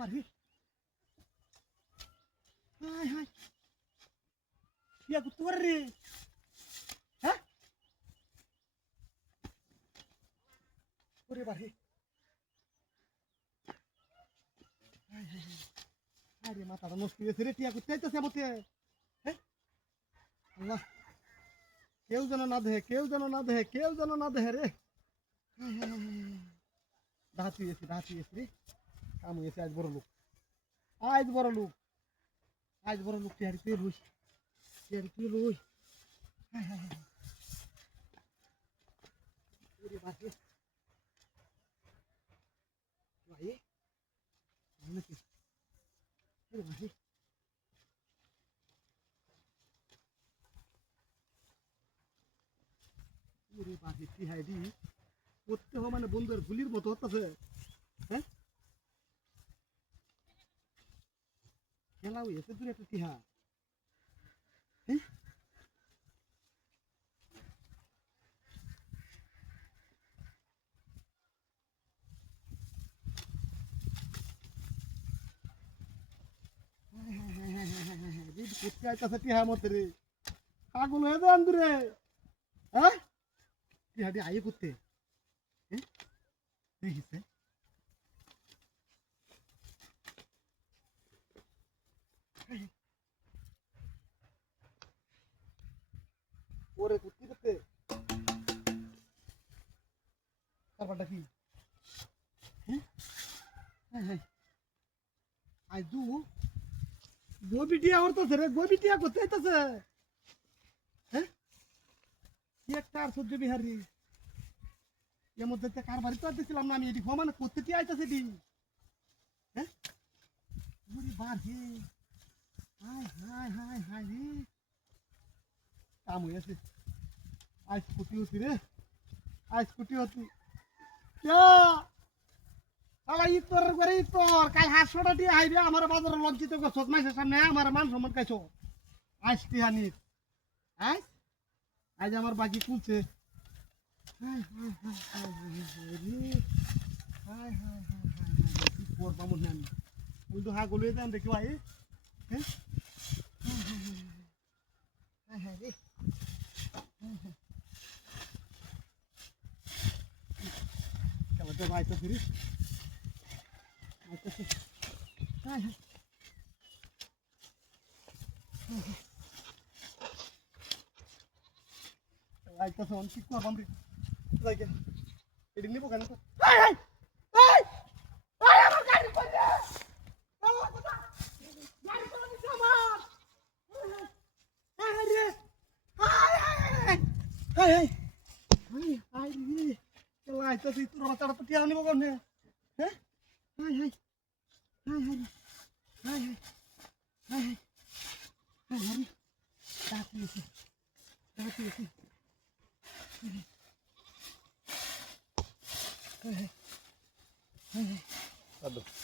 বাড়ি high high ইয়া করতে পারে রে হ্যাঁ ওরে বাড়ি আরে মাথাটা নষ্ট হয়েছে রে টিয়া করতে চাইতেছে মতে হ্যাঁ আল্লাহ কেউ যেন না দেহে কেউ যেন না দেহে কেউ যেন না দেহে রে ডাহাতি হয়েছে রে কাম হয়েছে আজ বড় লোক আজ বড় লোক টিয়ারি তুই লই ওরে বাড়ি ভাই নাকি ওরে বাড়ি ওরে বাড়ি টিহাইডি করতে হবে মানে বন্ধুর গুলির মতো হচ্ছে হ্যাঁ খেলা হয়েছে দূরে একটা টিহা হ্যাঁ করতে আইতাছে টিহা মতে রে পাগল হয়ে যান দূরে হ্যাঁ টিহাডি আইয়ে করতে হ্যাঁ দেখিছে ওরে করতে তারপরটা কি হ্যাঁ হ্যাঁ আইজু গোবিটিয়া করতেছে রে গোবিটিয়া করতে আইতাছে হ্যাঁ কি একটা আর সহ্য বিহারি এর মধ্যে কার বাড়ি তো দিছিলাম না আমি এটি মানে করতে কি আইতাছে এটি হ্যাঁ ওরে বাড়ি হাই রে কাম হয়েছে আজ স্কুটি হচ্ছি রে ইতর করে ইতর কাল 500 টাকা আইবে আমার বাজারে লজ্জিত করছ মাসের সামনে আমার মান সম্মান খাইছো আজ টিহানি আজ আমার বাকি খুলছে কি করবা মনে আমি উল্টো হা গলিয়ে দেন দেখি ভাই হ্যাঁ রে কেমন ভাই তো ফিরিস আইতাছে অন কি করবাম রে লাইকে এডি নিবো কেন আমার গাড়ি কই রে আল্লাহ কথা গাড়ি করে দিছে আমার রে রে আইতাছে তোর মাথাটা তো টিয়া নিবো কেন হ্যাঁ Aduh.